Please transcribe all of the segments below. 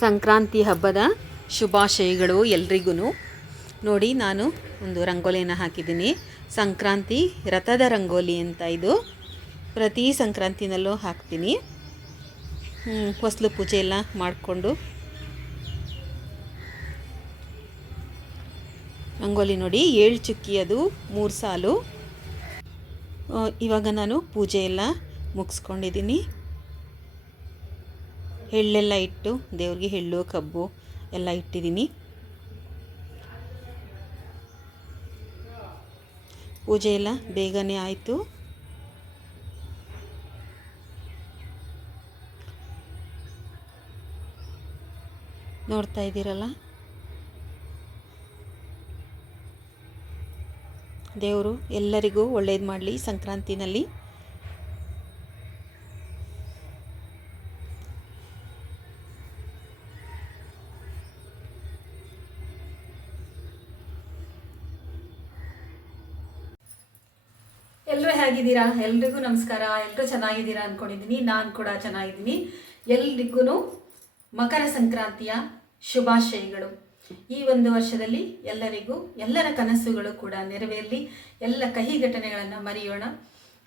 ಸಂಕ್ರಾಂತಿ ಹಬ್ಬದ ಶುಭಾಶಯಗಳು ಎಲ್ರಿಗೂ ನೋಡಿ, ನಾನು ಒಂದು ರಂಗೋಲಿಯನ್ನು ಹಾಕಿದ್ದೀನಿ. ಸಂಕ್ರಾಂತಿ ರಥದ ರಂಗೋಲಿ ಅಂತ ಇದು. ಪ್ರತಿ ಸಂಕ್ರಾಂತಿನಲ್ಲೂ ಹಾಕ್ತೀನಿ. ಹೊಸಲು ಪೂಜೆ ಎಲ್ಲ ಮಾಡಿಕೊಂಡು. ರಂಗೋಲಿ ನೋಡಿ, ಏಳು ಚುಕ್ಕಿ ಅದು, ಮೂರು ಸಾಲು. ಇವಾಗ ನಾನು ಪೂಜೆ ಎಲ್ಲ ಮುಗಿಸ್ಕೊಂಡಿದ್ದೀನಿ. ಎಳ್ಳೆಲ್ಲ ಇಟ್ಟು ದೇವ್ರಿಗೆ ಎಳ್ಳು, ಕಬ್ಬು ಎಲ್ಲ ಇಟ್ಟಿದ್ದೀನಿ. ಪೂಜೆ ಎಲ್ಲ ಬೇಗನೆ ಆಯಿತು. ನೋಡ್ತಾ ಇದ್ದೀರಲ್ಲ? ದೇವರು ಎಲ್ಲರಿಗೂ ಒಳ್ಳೇದು ಮಾಡಲಿ ಸಂಕ್ರಾಂತಿನಲ್ಲಿ ಎಲ್ಲರೂ ಹೇಗಿದ್ದೀರಾ? ಎಲ್ರಿಗೂ ನಮಸ್ಕಾರ. ಎಲ್ಲರೂ ಚೆನ್ನಾಗಿದ್ದೀರಾ ಅಂದ್ಕೊಂಡಿದ್ದೀನಿ ನಾನು ಕೂಡ ಚೆನ್ನಾಗಿದ್ದೀನಿ. ಎಲ್ರಿಗೂ ಮಕರ ಸಂಕ್ರಾಂತಿಯ ಶುಭಾಶಯಗಳು. ಈ ಒಂದು ವರ್ಷದಲ್ಲಿ ಎಲ್ಲರಿಗೂ ಎಲ್ಲರ ಕನಸುಗಳು ಕೂಡ ನೆರವೇರಲಿ. ಎಲ್ಲ ಕಹಿ ಘಟನೆಗಳನ್ನು ಮರೆಯೋಣ.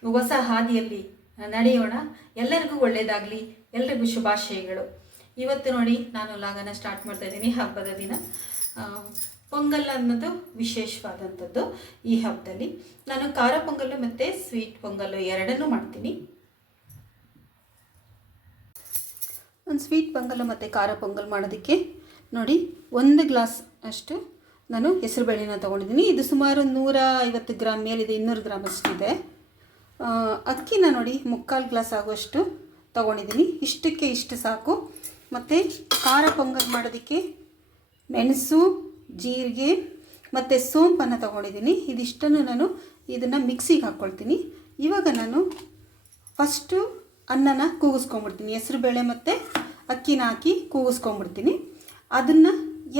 ಹೊಸ ಹಾದಿಯಲ್ಲಿ ನಡೆಯೋಣ. ಎಲ್ಲರಿಗೂ ಒಳ್ಳೆಯದಾಗಲಿ ಎಲ್ರಿಗೂ ಶುಭಾಶಯಗಳು. ಇವತ್ತು ನೋಡಿ ನಾನು ಲಾಗನ ಸ್ಟಾರ್ಟ್ ಮಾಡ್ತಾ ಇದ್ದೀನಿ. ಹಬ್ಬದ ದಿನ. ಪೊಂಗಲ್ ಅನ್ನೋದು ವಿಶೇಷವಾದಂಥದ್ದು ಈ ಹಬ್ಬದಲ್ಲಿ ನಾನು ಖಾರ ಪೊಂಗಲ್ಲು ಮತ್ತು ಸ್ವೀಟ್ ಪೊಂಗಲ್ಲು ಎರಡನ್ನೂ ಮಾಡ್ತೀನಿ. ಒಂದು ಸ್ವೀಟ್ ಪೊಂಗಲ್ಲು ಮತ್ತು ಖಾರ ಪೊಂಗಲ್ ಮಾಡೋದಕ್ಕೆ ನೋಡಿ, ಒಂದು ಗ್ಲಾಸ್ ಅಷ್ಟು ನಾನು ಹೆಸರುಬೇಳೆನ ತೊಗೊಂಡಿದ್ದೀನಿ. ಇದು ಸುಮಾರು ನೂರ ಐವತ್ತು ಗ್ರಾಮ್ ಮೇಲಿದೆ, ಇನ್ನೂರು ಗ್ರಾಮ್ ಅಷ್ಟಿದೆ. ಅಕ್ಕಿನ ನೋಡಿ ಮುಕ್ಕಾಲು ಗ್ಲಾಸ್ ಆಗುವಷ್ಟು ತೊಗೊಂಡಿದ್ದೀನಿ. ಇಷ್ಟಕ್ಕೆ ಇಷ್ಟು ಸಾಕು. ಮತ್ತು ಖಾರ ಪೊಂಗಲ್ ಮಾಡೋದಕ್ಕೆ ಮೆಣಸು ಜೀರಿಗೆ ಮತ್ತು ಸೋಂಪನ್ನು ತೊಗೊಂಡಿದ್ದೀನಿ. ಇದಿಷ್ಟನ್ನು ನಾನು ಇದನ್ನು ಮಿಕ್ಸಿಗೆ ಹಾಕ್ಕೊಳ್ತೀನಿ ಇವಾಗ ನಾನು ಫಸ್ಟು ಅನ್ನನ ಕೂಗಿಸ್ಕೊಂಬಿಡ್ತೀನಿ ಹೆಸರುಬೇಳೆ ಮತ್ತು ಅಕ್ಕಿನ ಹಾಕಿ ಕೂಗಿಸ್ಕೊಂಬಿಡ್ತೀನಿ ಅದನ್ನು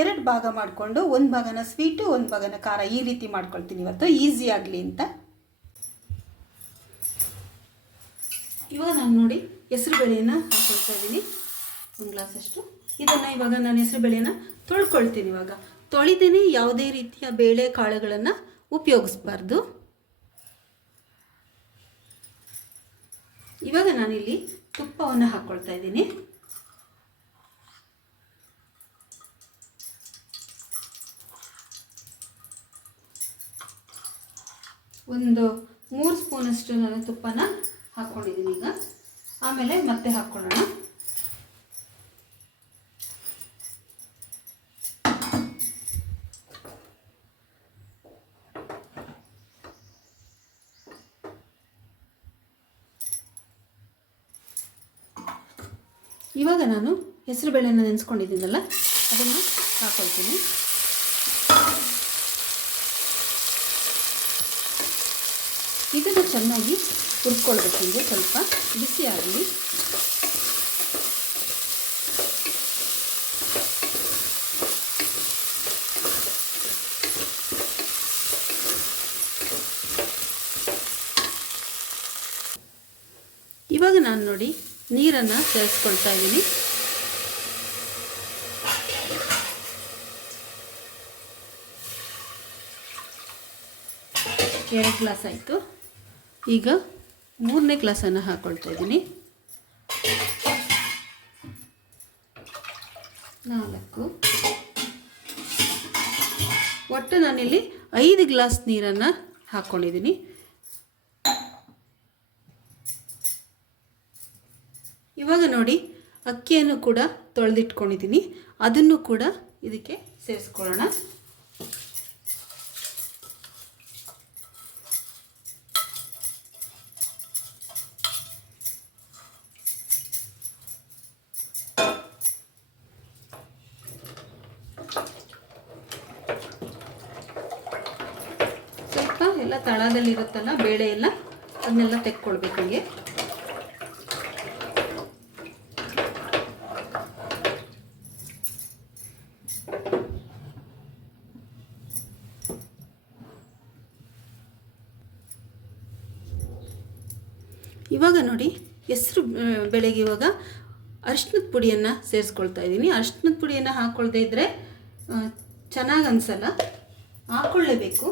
ಎರಡು ಭಾಗ ಮಾಡಿಕೊಂಡು ಒಂದು ಭಾಗನ ಸ್ವೀಟು ಒಂದು ಭಾಗನ ಖಾರ ಈ ರೀತಿ ಮಾಡ್ಕೊಳ್ತೀನಿ ಇವತ್ತು. ಈಸಿ ಆಗಲಿ ಅಂತ. ಇವಾಗ ನಾನು ನೋಡಿ ಹೆಸರು ಬೇಳೆಯನ್ನು ಹಾಕೊಳ್ತಾ ಇದ್ದೀನಿ ಒಂದು ಗ್ಲಾಸಷ್ಟು. ಇದನ್ನು ಇವಾಗ ನಾನು ಹೆಸರು ಬೇಳೆನ ತೊಳ್ಕೊಳ್ತೀನಿ ಇವಾಗ. ತೊಳಿದೇನೆ ಯಾವುದೇ ರೀತಿಯ ಬೇಳೆ ಕಾಳುಗಳನ್ನು ಉಪಯೋಗಿಸ್ಬಾರ್ದು. ಇವಾಗ ನಾನಿಲ್ಲಿ ತುಪ್ಪವನ್ನು ಹಾಕ್ಕೊಳ್ತಾ ಇದ್ದೀನಿ. ಒಂದು ಮೂರು ಸ್ಪೂನಷ್ಟು ನಾನು ತುಪ್ಪನ ಹಾಕ್ಕೊಂಡಿದ್ದೀನಿ ಈಗ. ಆಮೇಲೆ ಮತ್ತೆ ಹಾಕ್ಕೊಳ್ಳೋಣ ಇವಾಗ ನಾನು ಹೆಸರು ಬೇಳೆನ ನೆನೆಸ್ಕೊಂಡಿದ್ದೀನಲ್ಲ, ಅದನ್ನು ಹಾಕೊಳ್ತೀನಿ. ಇದನ್ನು ಚೆನ್ನಾಗಿ ಹುರ್ಕೊಳ್ಬೇಕು, ಹೀಗೆ ಸ್ವಲ್ಪ ಬಿಸಿ ಆಗಲಿ. ಇವಾಗ ನಾನು ನೋಡಿ ನೀರನ್ನು ಸೇರಿಸ್ಕೊಳ್ತಾ ಇದ್ದೀನಿ. ಎರಡು ಗ್ಲಾಸ್ ಆಯಿತು. ಈಗ ಮೂರನೇ ಗ್ಲಾಸನ್ನು ಹಾಕ್ಕೊಳ್ತಾ ಇದ್ದೀನಿ. ನಾಲ್ಕು. ಒಟ್ಟು ನಾನಿಲ್ಲಿ ಐದು ಗ್ಲಾಸ್ ನೀರನ್ನು ಹಾಕ್ಕೊಂಡಿದ್ದೀನಿ. ಇವಾಗ ನೋಡಿ, ಅಕ್ಕಿಯನ್ನು ಕೂಡ ತೊಳೆದಿಟ್ಕೊಂಡಿದ್ದೀನಿ. ಅದನ್ನು ಕೂಡ ಇದಕ್ಕೆ ಸೇರಿಸ್ಕೊಳ್ಳೋಣ ಸ್ವಲ್ಪ ಎಲ್ಲ ತಳದಲ್ಲಿರುತ್ತಲ್ಲ ಬೇಳೆ ಎಲ್ಲ ಅದನ್ನೆಲ್ಲ ತೆಕ್ಕೊಳ್ಬೇಕು ಹಂಗೆ. ಇವಾಗ ನೋಡಿ, ಹೆಸರು ಬೆಳೆಗೆ ಇವಾಗ ಅರಿಶಿನದ ಪುಡಿಯನ್ನು ಸೇರಿಸ್ಕೊಳ್ತಾ ಇದ್ದೀನಿ. ಅರಿಶಿನದ ಪುಡಿಯನ್ನು ಹಾಕ್ಕೊಳ್ದೇ ಇದ್ದರೆ ಚೆನ್ನಾಗಿ ಅನಿಸಲ್ಲ. ಹಾಕ್ಕೊಳ್ಳೇಬೇಕು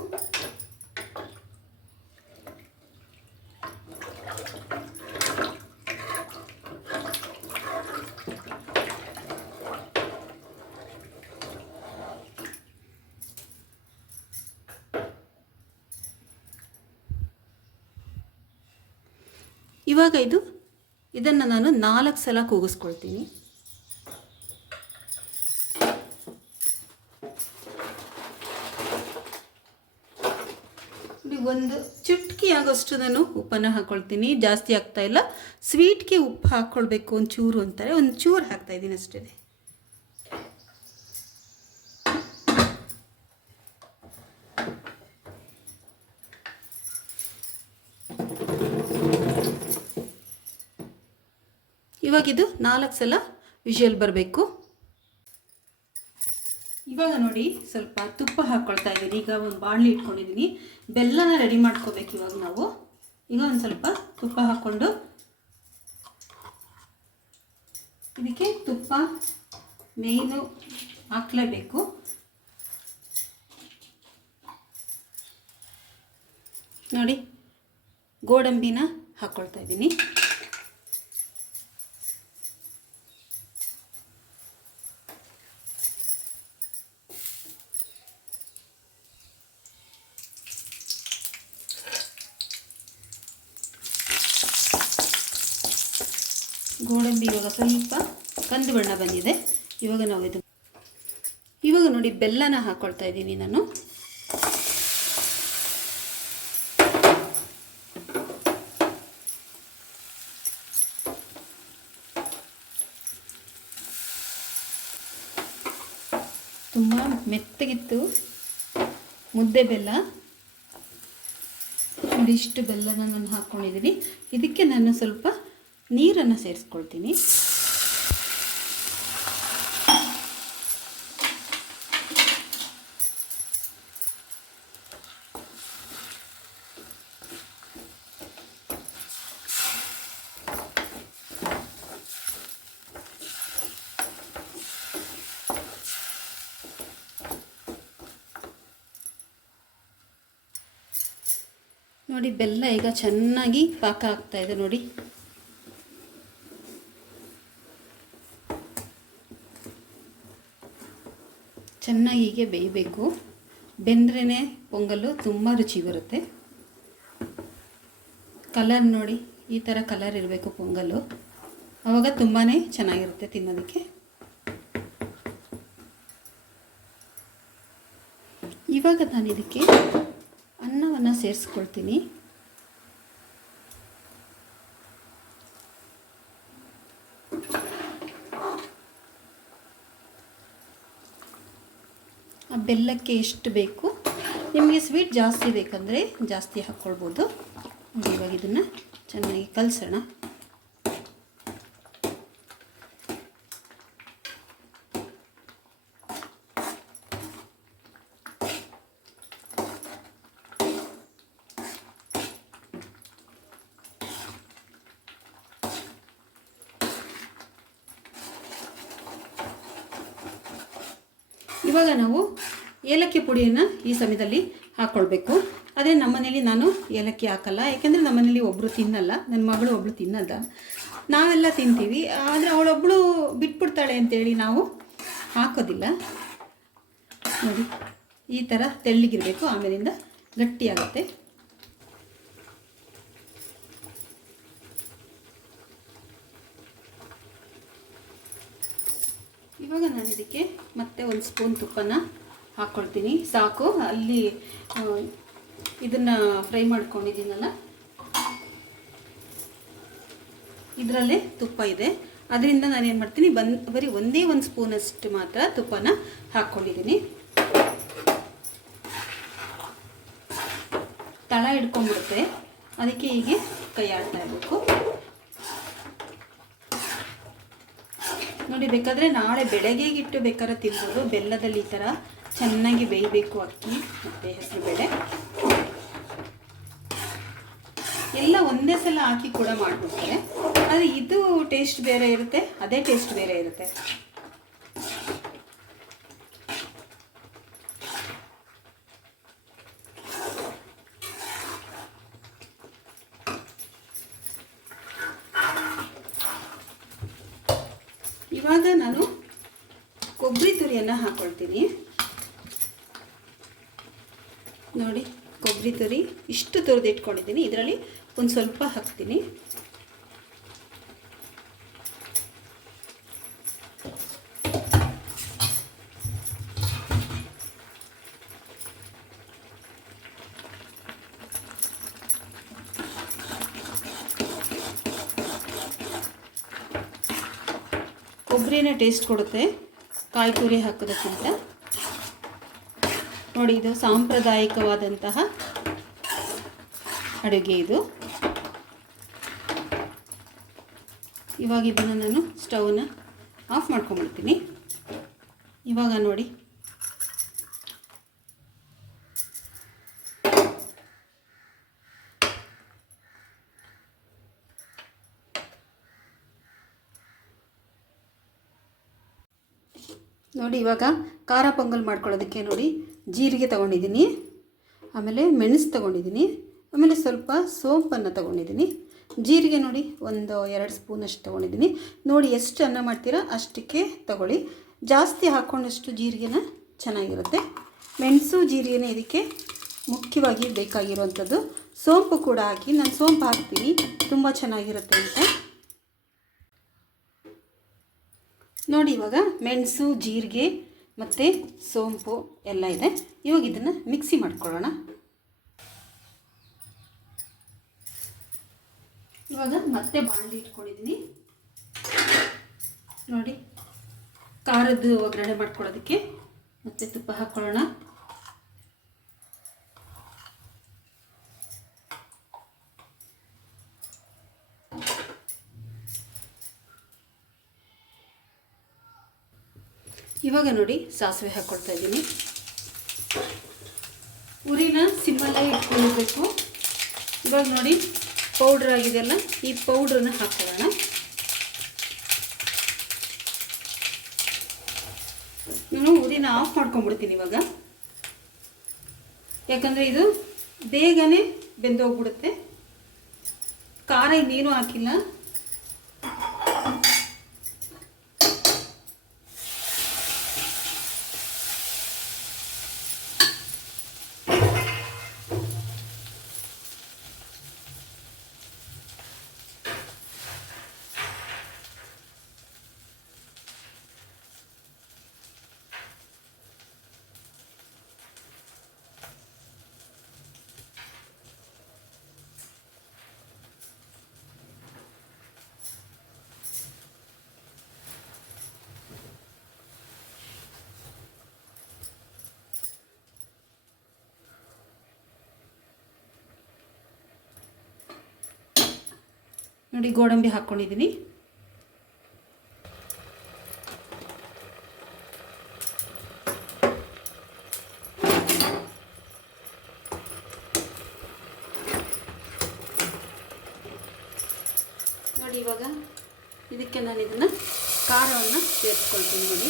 ಇವಾಗ ಇದು, ಇದನ್ನು ನಾನು ನಾಲ್ಕು ಸಲ ಕೂಗಿಸ್ಕೊಳ್ತೀನಿ. ಒಂದು ಚುಟ್ಕಿ ಆಗೋಷ್ಟು ನಾನು ಉಪ್ಪನ್ನು ಹಾಕ್ಕೊಳ್ತೀನಿ ಜಾಸ್ತಿ ಆಗ್ತಾ ಇಲ್ಲ. ಸ್ವೀಟ್ಗೆ ಉಪ್ಪು ಹಾಕ್ಕೊಳ್ಬೇಕು ಒಂದು ಚೂರು ಅಂತಾರೆ. ಒಂದು ಚೂರು ಹಾಕ್ತಾ ಇದ್ದೀನಿ ಅಷ್ಟೇ. ಇವಾಗ ಇದು ನಾಲ್ಕು ಸಲ ವಿಷಲ್ ಬರಬೇಕು. ಇವಾಗ ನೋಡಿ, ಸ್ವಲ್ಪ ತುಪ್ಪ ಹಾಕ್ಕೊಳ್ತಾ ಇದ್ದೀನಿ. ಈಗ ಒಂದು ಬಾಣಲಿ ಇಟ್ಕೊಂಡಿದ್ದೀನಿ. ಬೆಲ್ಲನ ರೆಡಿ ಮಾಡ್ಕೋಬೇಕು ಇವಾಗ ನಾವು. ಈಗ ಒಂದು ಸ್ವಲ್ಪ ತುಪ್ಪ ಹಾಕ್ಕೊಂಡು ಇದಕ್ಕೆ ತುಪ್ಪ ಮೇಯ್ನು ಹಾಕ್ಲೇಬೇಕು. ನೋಡಿ, ಗೋಡಂಬಿನ ಹಾಕ್ಕೊಳ್ತಾ ಇದ್ದೀನಿ. ಗೋಡಂಬಿ ಇವಾಗ ಸ್ವಲ್ಪ ಕಂದು ಬಣ್ಣ ಬಂದಿದೆ. ಇವಾಗ ನಾವು ಇದು ಇವಾಗ ನೋಡಿ ಬೆಲ್ಲನ ಹಾಕ್ಕೊಳ್ತಾ ಇದ್ದೀನಿ ನಾನು. ತುಂಬ ಮೆತ್ತಗಿತ್ತು ಮುದ್ದೆ ಬೆಲ್ಲ. ನೋಡಿ ಇಷ್ಟು ಬೆಲ್ಲನ ನಾನು ಹಾಕ್ಕೊಂಡಿದ್ದೀನಿ ಇದಕ್ಕೆ ನಾನು ಸ್ವಲ್ಪ ನೀರನ್ನು ಸೇರಿಸ್ಕೊಳ್ತೀನಿ. ನೋಡಿ ಬೆಲ್ಲ ಈಗ ಚೆನ್ನಾಗಿ ಪಾಕ ಆಗ್ತಾ ಇದೆ ನೋಡಿ. ಚೆನ್ನಾಗಿ ಹೀಗೆ ಬೇಯಬೇಕು. ಬೆಂದ್ರೇ ಪೊಂಗಲ್ಲು ತುಂಬ ರುಚಿ ಬರುತ್ತೆ. ಕಲರ್ ನೋಡಿ, ಈ ಥರ ಕಲರ್ ಇರಬೇಕು ಪೊಂಗಲ್ಲು. ಆವಾಗ ತುಂಬಾ ಚೆನ್ನಾಗಿರುತ್ತೆ ತಿನ್ನೋದಕ್ಕೆ. ಇವಾಗ ನಾನು ಇದಕ್ಕೆ ಅನ್ನವನ್ನು ಸೇರಿಸ್ಕೊಳ್ತೀನಿ. ಬೆಲ್ಲಕ್ಕೆ ಎಷ್ಟು ಬೇಕು? ನಿಮಗೆ ಸ್ವೀಟ್ ಜಾಸ್ತಿ ಬೇಕಂದರೆ ಜಾಸ್ತಿ ಹಾಕ್ಕೊಳ್ಬೋದು ಇವಾಗ ಇದನ್ನು ಚೆನ್ನಾಗಿ ಕಲಸೋಣ. ಇವಾಗ ನಾವು ಏಲಕ್ಕಿ ಪುಡಿಯನ್ನು ಈ ಸಮಯದಲ್ಲಿ ಹಾಕ್ಕೊಳ್ಬೇಕು ಅದೇ ನಮ್ಮನೇಲಿ ನಾನು ಏಲಕ್ಕಿ ಹಾಕಲ್ಲ, ಯಾಕೆಂದರೆ ನಮ್ಮನೇಲಿ ಒಬ್ಬರು ತಿನ್ನಲ್ಲ ನನ್ನ ಮಗಳು ಒಬ್ಬಳು ತಿನ್ನಲ್ಲ. ನಾವೆಲ್ಲ ತಿಂತೀವಿ, ಆದರೆ ಅವಳೊಬ್ಬಳು ಬಿಟ್ಬಿಡ್ತಾಳೆ ಅಂತೇಳಿ ನಾವು ಹಾಕೋದಿಲ್ಲ. ನೋಡಿ, ಈ ಥರ ತೆಳ್ಳಗಿರಬೇಕು, ಆಮೇಲಿಂದ ಗಟ್ಟಿಯಾಗುತ್ತೆ. ಇವಾಗ ನಾನು ಇದಕ್ಕೆ ಮತ್ತೆ ಒಂದು ಸ್ಪೂನ್ ತುಪ್ಪನ ಹಾಕ್ಕೊಳ್ತೀನಿ ಸಾಕು. ಅಲ್ಲಿ ಇದನ್ನು ಫ್ರೈ ಮಾಡ್ಕೊಂಡಿದ್ದೀನಲ್ಲ? ಇದರಲ್ಲೇ ತುಪ್ಪ ಇದೆ. ಅದರಿಂದ ನಾನು ಏನು ಮಾಡ್ತೀನಿ, ಬನ್, ಬರೀ ಒಂದೇ ಒಂದು ಸ್ಪೂನಷ್ಟು ಮಾತ್ರ ತುಪ್ಪನ ಹಾಕ್ಕೊಂಡಿದ್ದೀನಿ ತಳ ಹಿಡ್ಕೊಂಡ್ಬಿಡುತ್ತೆ. ಅದಕ್ಕೆ ಹೀಗೆ ಕೈ ಆಡ್ತಾ ಇರಬೇಕು. ನೋಡಿ, ಬೇಕಾದರೆ ನಾಳೆ ಬೆಳಗ್ಗೆಗೆ ಇಟ್ಟು ಬೇಕಾದ್ರೆ ತಿನ್ಬೋದು. ಬೆಲ್ಲದಲ್ಲಿ ಈ ಥರ ಚೆನ್ನಾಗಿ ಬೇಯಬೇಕು ಅಕ್ಕಿ ಮತ್ತು ಹೆಸರುಬೇಳೆ ಎಲ್ಲ ಒಂದೇ ಸಲ ಹಾಕಿ ಕೂಡ ಮಾಡಿಬಿಡ್ತಾರೆ ಆದರೆ ಇದು ಟೇಸ್ಟ್ ಬೇರೆ ಇರುತ್ತೆ, ಅದೇ ಟೇಸ್ಟ್ ಬೇರೆ ಇರುತ್ತೆ. ಇವಾಗ ನಾನು ಕೊಬ್ಬರಿ ತುರಿಯನ್ನು ಹಾಕ್ಕೊಳ್ತೀನಿ ನೋಡಿ, ಕೊಬ್ಬರಿ ತುರಿ ಇಷ್ಟು ತುರಿದು ಇಟ್ಕೊಂಡಿದ್ದೀನಿ. ಇದರಲ್ಲಿ ಒಂದು ಸ್ವಲ್ಪ ಹಾಕ್ತೀನಿ. ಕೊಬ್ಬರಿನೇ ಟೇಸ್ಟ್ ಕೊಡುತ್ತೆ. ಕಾಯಿ ತುರಿ ಹಾಕೋದಕ್ಕಿಂತ. ನೋಡಿ, ಇದು ಸಾಂಪ್ರದಾಯಿಕವಾದಂತಹ ಅಡುಗೆ ಇದು. ಇವಾಗ ಇದನ್ನು ನಾನು ಸ್ಟವ್ನ ಆಫ್ ಮಾಡ್ಕೊಂಡ್ಬಿಡ್ತೀನಿ. ಇವಾಗ ನೋಡಿ. ನೋಡಿ, ಇವಾಗ ಖಾರ ಪೊಂಗಲ್ ಮಾಡ್ಕೊಳ್ಳೋದಕ್ಕೆ ನೋಡಿ ಜೀರಿಗೆ ತಗೊಂಡಿದ್ದೀನಿ, ಆಮೇಲೆ ಮೆಣಸು ತಗೊಂಡಿದ್ದೀನಿ, ಆಮೇಲೆ ಸ್ವಲ್ಪ ಸೋಂಪನ್ನು ತಗೊಂಡಿದ್ದೀನಿ. ಜೀರಿಗೆ ನೋಡಿ, ಒಂದು ಎರಡು ಸ್ಪೂನಷ್ಟು ತೊಗೊಂಡಿದ್ದೀನಿ. ನೋಡಿ ಎಷ್ಟು ಅನ್ನ ಮಾಡ್ತೀರಾ ಅಷ್ಟಕ್ಕೆ ತಗೊಳ್ಳಿ. ಜಾಸ್ತಿ ಹಾಕ್ಕೊಂಡಷ್ಟು ಜೀರಿಗೆನ ಚೆನ್ನಾಗಿರುತ್ತೆ. ಮೆಣಸು ಜೀರಿಗೆನೇ ಇದಕ್ಕೆ ಮುಖ್ಯವಾಗಿ ಬೇಕಾಗಿರುವಂಥದ್ದು. ಸೋಂಪು ಕೂಡ ಹಾಕಿ, ನಾನು ಸೋಂಪು ಹಾಕ್ತೀನಿ, ತುಂಬ ಚೆನ್ನಾಗಿರುತ್ತೆ ಅಂತ. ನೋಡಿ ಇವಾಗ ಮೆಣಸು, ಜೀರಿಗೆ ಮತ್ತು ಸೋಂಪು ಎಲ್ಲ ಇದೆ. ಇವಾಗ ಇದನ್ನು ಮಿಕ್ಸಿ ಮಾಡ್ಕೊಳ್ಳೋಣ. ಇವಾಗ ಮತ್ತೆ ಬಾಣಲಿ ಇಟ್ಕೊಂಡಿದ್ದೀನಿ ನೋಡಿ ಖಾರದ್ದು ಒಗ್ಗರಣೆ ಮಾಡ್ಕೊಳ್ಳೋದಕ್ಕೆ ಮತ್ತೆ ತುಪ್ಪ ಹಾಕ್ಕೊಳ್ಳೋಣ. ಇವಾಗ ನೋಡಿ ಸಾಸಿವೆ ಹಾಕ್ಕೊಳ್ತಾ ಇದ್ದೀನಿ. ಉರಿನ ಸಿಮ್ಮಲ್ಲೇ ಇಟ್ಕೊಳ್ಬೇಕು ಇವಾಗ ನೋಡಿ ಪೌಡ್ರ್ ಆಗಿದೆಯಲ್ಲ, ಈ ಪೌಡ್ರನ್ನ ಹಾಕ್ಕೊಳ್ಳೋಣ ನಾನು ಉರಿನ ಆಫ್ ಮಾಡ್ಕೊಂಡ್ಬಿಡ್ತೀನಿ ಇವಾಗ. ಯಾಕಂದರೆ ಇದು ಬೇಗನೆ ಬೆಂದೋಗ್ಬಿಡುತ್ತೆ. ಖಾರ ಇನ್ನೇನು ಹಾಕಿಲ್ಲ. ನೋಡಿ ಗೋಡಂಬಿ ಹಾಕ್ಕೊಂಡಿದ್ದೀನಿ ನೋಡಿ ಇವಾಗ ಇದಕ್ಕೆ ನಾನು ಇದನ್ನು ಖಾರವನ್ನು ಸೇರಿಸ್ಕೊಳ್ತೀನಿ ನೋಡಿ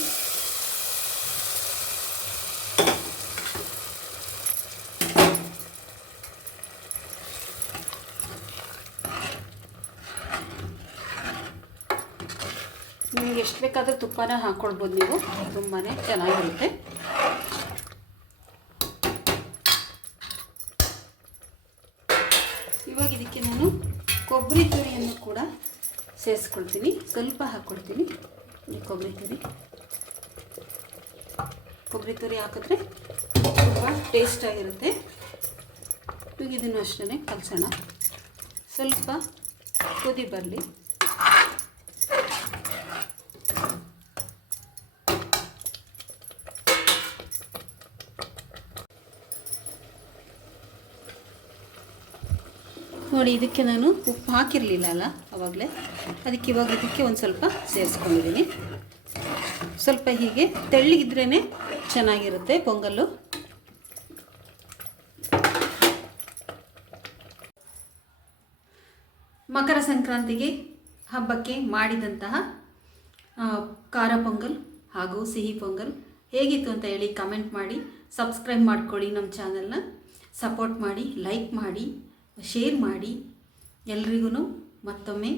ನಿಮ್ಗೆ ಎಷ್ಟು ಬೇಕಾದರೂ ತುಪ್ಪನ ಹಾಕ್ಕೊಳ್ಬೋದು ನೀವು. ತುಂಬಾ ಚೆನ್ನಾಗಿರುತ್ತೆ. ಇವಾಗ ಇದಕ್ಕೆ ನಾನು ಕೊಬ್ಬರಿ ತುರಿಯನ್ನು ಕೂಡ ಸೇರಿಸ್ಕೊಳ್ತೀನಿ. ಸ್ವಲ್ಪ ಹಾಕ್ಕೊಳ್ತೀನಿ ಈ ಕೊಬ್ಬರಿ ತುರಿ. ಕೊಬ್ಬರಿ ತುರಿ ಹಾಕಿದ್ರೆ ತುಂಬ ಟೇಸ್ಟಾಗಿರುತ್ತೆ ಇವಾಗ ಇದನ್ನು ಅಷ್ಟೇ ಕಲಸೋಣ. ಸ್ವಲ್ಪ ಕುದಿ ಬರಲಿ. ನೋಡಿ, ಇದಕ್ಕೆ ನಾನು ಉಪ್ಪು ಹಾಕಿರಲಿಲ್ಲ ಅಲ್ಲ, ಅವಾಗಲೇ. ಅದಕ್ಕೆ ಇವಾಗ ಇದಕ್ಕೆ ಒಂದು ಸ್ವಲ್ಪ ಸೇರಿಸ್ಕೊಂಡಿದ್ದೀನಿ. ಸ್ವಲ್ಪ ಹೀಗೆ ತೆಳ್ಳಗಿದ್ರೇ ಚೆನ್ನಾಗಿರುತ್ತೆ ಪೊಂಗಲ್ಲು. ಮಕರ ಸಂಕ್ರಾಂತಿಗೆ ಹಬ್ಬಕ್ಕೆ ಮಾಡಿದಂತಹ ಖಾರ ಪೊಂಗಲ್ ಹಾಗೂ ಸಿಹಿ ಪೊಂಗಲ್ ಹೇಗಿತ್ತು ಅಂತ ಹೇಳಿ ಕಮೆಂಟ್ ಮಾಡಿ ಸಬ್ಸ್ಕ್ರೈಬ್ ಮಾಡ್ಕೊಳ್ಳಿ ನಮ್ಮ ಚಾನಲ್ನ ಸಪೋರ್ಟ್ ಮಾಡಿ ಲೈಕ್ ಮಾಡಿ. ಶೇರ್ ಮಾಡಿ ಎಲ್ರಿಗೂ ಮತ್ತೊಮ್ಮೆ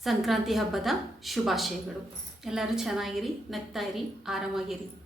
ಸಂಕ್ರಾಂತಿ ಹಬ್ಬದ ಶುಭಾಶಯಗಳು. ಎಲ್ಲರೂ ಚೆನ್ನಾಗಿರಿ ನಗ್ತಾಯಿರಿ ಆರಾಮಾಗಿರಿ.